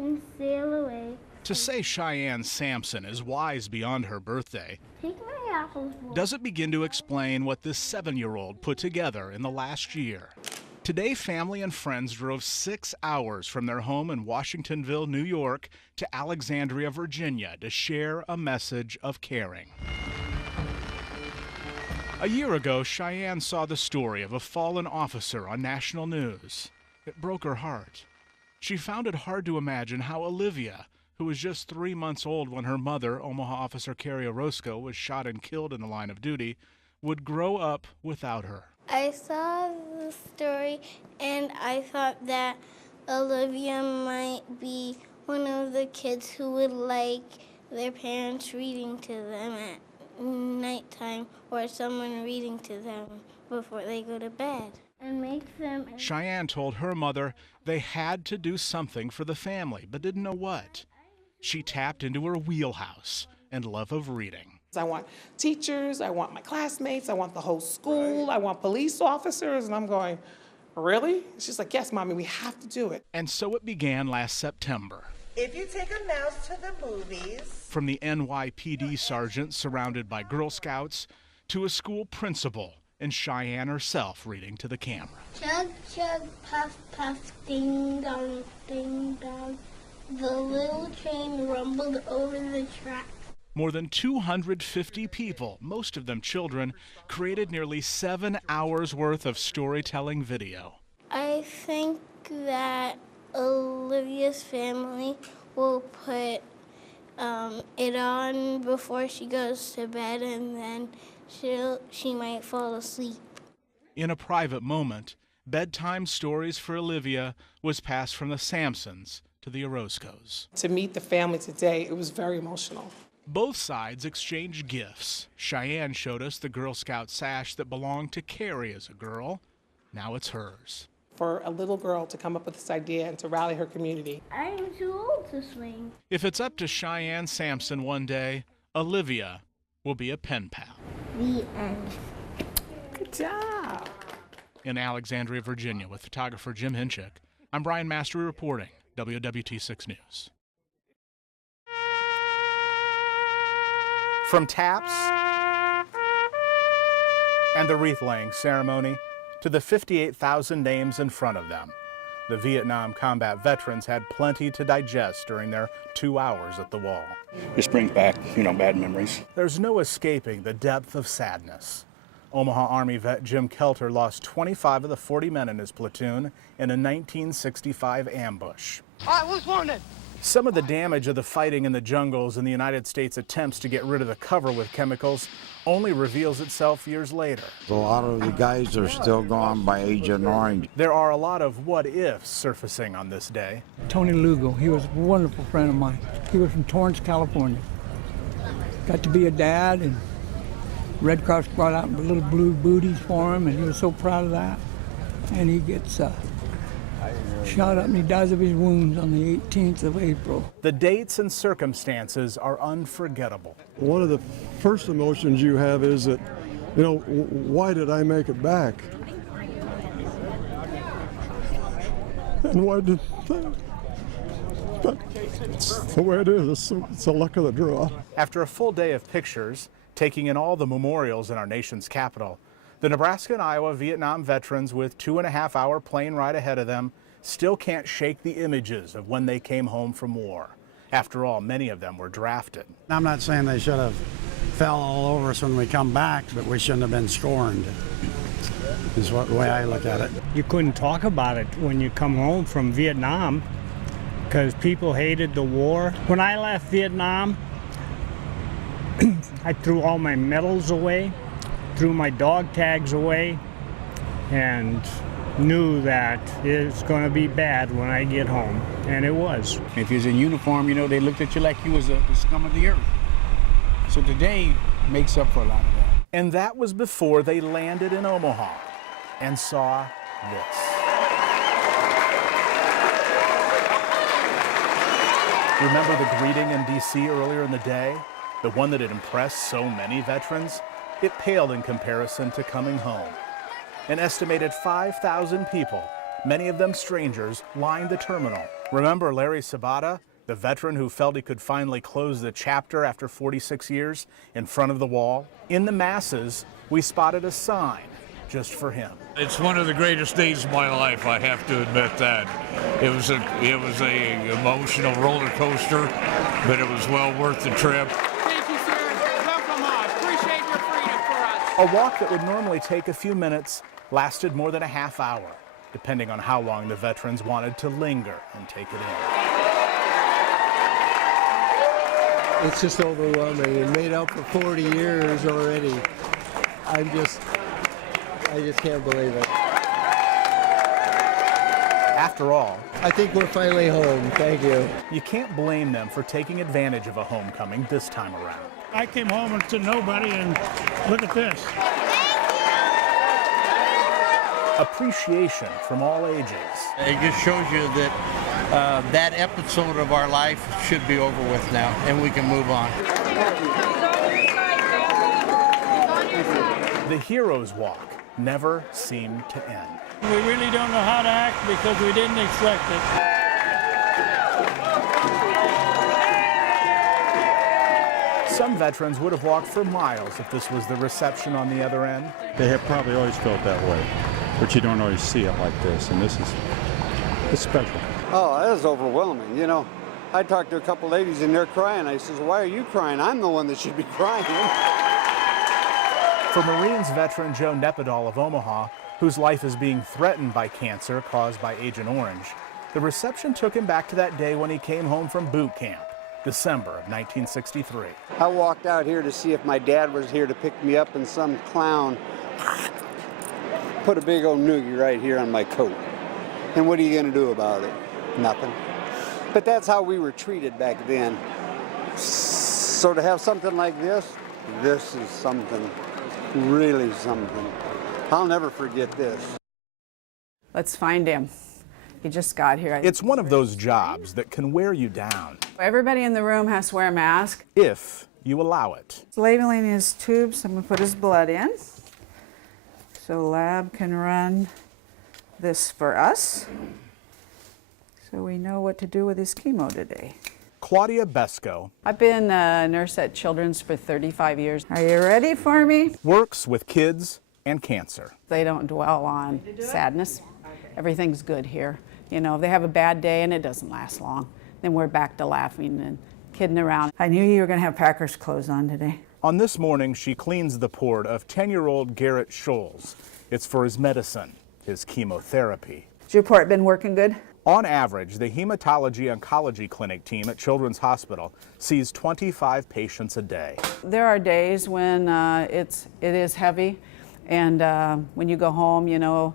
can sail away. To say Cheyenne Sampson is wise beyond her birthday Take my apples. doesn't begin to explain what this 7-year-old put together in the last year. Today, family and friends drove 6 hours from their home in Washingtonville, New York, to Alexandria, Virginia, to share a message of caring. A year ago, Cheyenne saw the story of a fallen officer on national news. It broke her heart. She found it hard to imagine how Olivia, who was just 3 months old when her mother, Omaha officer Carrie Orozco, was shot and killed in the line of duty, would grow up without her. I saw the story and I thought that Olivia might be one of the kids who would like their parents reading to them at nighttime or someone reading to them before they go to bed. And make them... Cheyenne told her mother they had to do something for the family, but didn't know what. She tapped into her wheelhouse and love of reading. I want teachers, I want my classmates, I want the whole school, I want police officers, and I'm going, really? She's like, yes, Mommy, we have to do it. And so it began last September. If you take a mouse to the movies. From the NYPD sergeant surrounded by Girl Scouts to a school principal and Cheyenne herself reading to the camera. Chug, chug, puff, puff, ding dong, ding dong. The little train rumbled over the track. More than 250 people, most of them children, created nearly 7 hours worth of storytelling video. I think that Olivia's family will put it on before she goes to bed, and then she might fall asleep. In a private moment, bedtime stories for Olivia was passed from the Sampsons to the Orozcos. To meet the family today, it was very emotional. Both sides exchanged gifts. Cheyenne showed us the Girl Scout sash that belonged to Carrie as a girl. Now it's hers. For a little girl to come up with this idea and to rally her community. I'm too old to swing. If it's up to Cheyenne Sampson one day, Olivia will be a pen pal. The end. Good job. In Alexandria, Virginia, with photographer Jim Hinchik, I'm Brian Mastery reporting, WWT6 News. From taps and the wreath-laying ceremony to the 58,000 names in front of them, the Vietnam combat veterans had plenty to digest during their 2 hours at the wall. This brings back, bad memories. There's no escaping the depth of sadness. Omaha Army vet Jim Kelter lost 25 of the 40 men in his platoon in a 1965 ambush. I was wounded. Some of the damage of the fighting in the jungles and the United States' attempts to get rid of the cover with chemicals only reveals itself years later. A lot of the guys are still gone by Agent Orange. There are a lot of what-ifs surfacing on this day. Tony Lugo, he was a wonderful friend of mine. He was from Torrance, California. Got to be a dad, and Red Cross brought out little blue booties for him, and he was so proud of that. And he gets shot up and he dies of his wounds on the 18th of April. The dates and circumstances are unforgettable. One of the first emotions you have is that, why did I make it back? And why did that? But it's the way it is. It's the luck of the draw. After a full day of pictures, taking in all the memorials in our nation's capital, the Nebraska and Iowa Vietnam veterans with 2.5-hour plane ride ahead of them still can't shake the images of when they came home from war. After all, many of them were drafted. I'm not saying they should have fell all over us when we come back, but we shouldn't have been scorned, is the way I look at it. You couldn't talk about it when you come home from Vietnam because people hated the war. When I left Vietnam, I threw all my medals away, threw my dog tags away, and knew that it's going to be bad when I get home, and it was. If you was in uniform, they looked at you like you was the scum of the earth. So today makes up for a lot of that. And that was before they landed in Omaha and saw this. Remember the greeting in D.C. earlier in the day? The one that had impressed so many veterans? It paled in comparison to coming home. An estimated 5,000 people, many of them strangers, lined the terminal, Remember Larry Sabata, the veteran who felt he could finally close the chapter after 46 years in front of the wall? In the masses, we spotted a sign just for him. It's one of the greatest days of my life, I have to admit that. It was a emotional roller coaster, but it was well worth the trip. Thank you, sir. Welcome on. Appreciate your freedom for us. A walk that would normally take a few minutes lasted more than a half hour, depending on how long the veterans wanted to linger and take it in. It's just overwhelming, and made up for 40 years already. I just can't believe it. After all, I think we're finally home. Thank you. You can't blame them for taking advantage of a homecoming this time around. I came home to nobody, and look at this. Appreciation from all ages. It just shows you that that episode of our life should be over with now, and we can move on. The Heroes Walk never seemed to end. We really don't know how to act because we didn't expect it. Some veterans would have walked for miles if this was the reception on the other end. They have probably always felt that way, but you don't always see it like this, and it's special. Oh, that is overwhelming. You know, I talked to a couple ladies and they're crying. I says, why are you crying? I'm the one that should be crying. For Marines veteran Joe Nepodal of Omaha, whose life is being threatened by cancer caused by Agent Orange, the reception took him back to that day when he came home from boot camp, December of 1963. I walked out here to see if my dad was here to pick me up, and some clown put a big old noogie right here on my coat. And what are you going to do about it? Nothing. But that's how we were treated back then. So to have something like this is something, really something. I'll never forget this. Let's find him. He just got here. It's one of those jobs that can wear you down. Everybody in the room has to wear a mask. If you allow it. Labeling his tubes, I'm going to put his blood in. So lab can run this for us. So we know what to do with his chemo today. Claudia Besco. I've been a nurse at Children's for 35 years. Are you ready for me? Works with kids and cancer. They don't dwell on sadness. Everything's good here. You know, they have a bad day and it doesn't last long. Then we're back to laughing and kidding around. I knew you were going to have Packers clothes on today. On this morning, she cleans the port of 10-year-old Garrett Scholes. It's for his medicine, his chemotherapy. Has your port been working good? On average, the hematology oncology clinic team at Children's Hospital sees 25 patients a day. There are days when it is heavy, and when you go home, you know,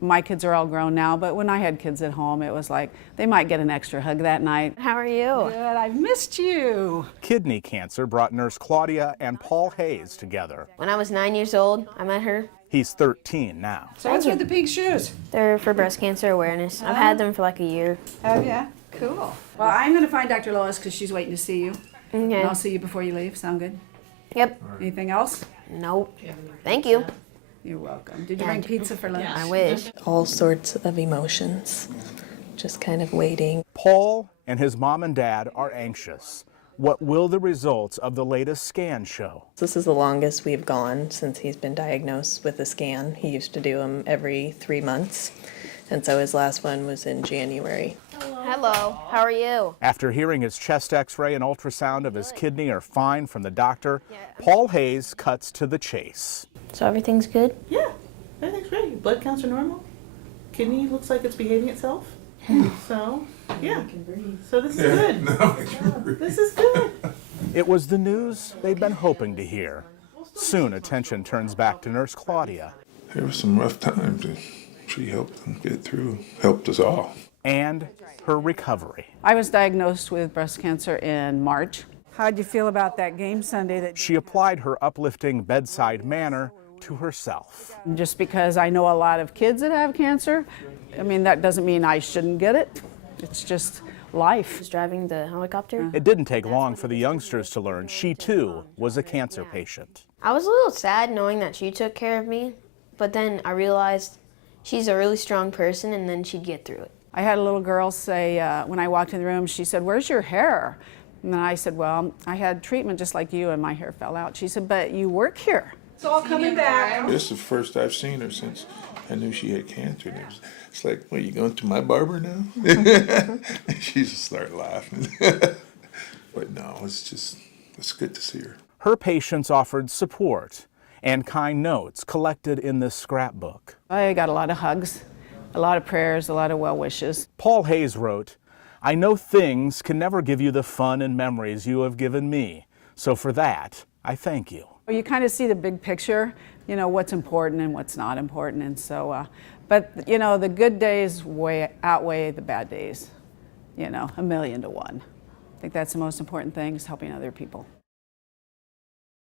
my kids are all grown now, but when I had kids at home, it was like they might get an extra hug that night. How are you? Good, I've missed you. Kidney cancer brought nurse Claudia and Paul Hayes together. When I was 9 years old, I met her. He's 13 now. So what's with the pink shoes? They're for breast cancer awareness. I've had them for like a year. Have you? Cool. Well, I'm going to find Dr. Lois because she's waiting to see you. Okay. And I'll see you before you leave. Sound good? Yep. Anything else? Nope. Thank you. You're welcome. Did you bring pizza for lunch? I wish. All sorts of emotions, just kind of waiting. Paul and his mom and dad are anxious. What will the results of the latest scan show? This is the longest we've gone since he's been diagnosed with a scan. He used to do them every 3 months, and so his last one was in January. Hello. How are you? After hearing his chest x-ray and ultrasound of his kidney are fine from the doctor, Paul Hayes cuts to the chase. So everything's good? Yeah, everything's great. Your blood counts are normal. Kidney looks like it's behaving itself. So, yeah. So this is good. This is good. It was the news they'd been hoping to hear. Soon attention turns back to Nurse Claudia. There were some rough times, and she helped them get through, helped us all. And her recovery. I was diagnosed with breast cancer in March. How'd you feel about that game Sunday? She applied her uplifting bedside manner to herself. Just because I know a lot of kids that have cancer, I mean, that doesn't mean I shouldn't get it. It's just life. Was driving the helicopter? It didn't take long for the youngsters to learn she too was a cancer patient. I was a little sad knowing that she took care of me, but then I realized she's a really strong person and then she'd get through it. I had a little girl say, when I walked in the room, she said, "Where's your hair?" And then I said, "Well, I had treatment just like you and my hair fell out." She said, "But you work here." It's all coming back. This is the first I've seen her since I knew she had cancer. And it's like, "What, you going to my barber now?" She just started laughing. But no, it's good to see her. Her patients offered support and kind notes collected in this scrapbook. I got a lot of hugs, a lot of prayers, a lot of well wishes. Paul Hayes wrote, "I know things can never give you the fun and memories you have given me, so for that, I thank you." You kind of see the big picture, you know, what's important and what's not important, and so, but you know, the good days outweigh the bad days, you know, 1,000,000 to 1. I think that's the most important thing, is helping other people.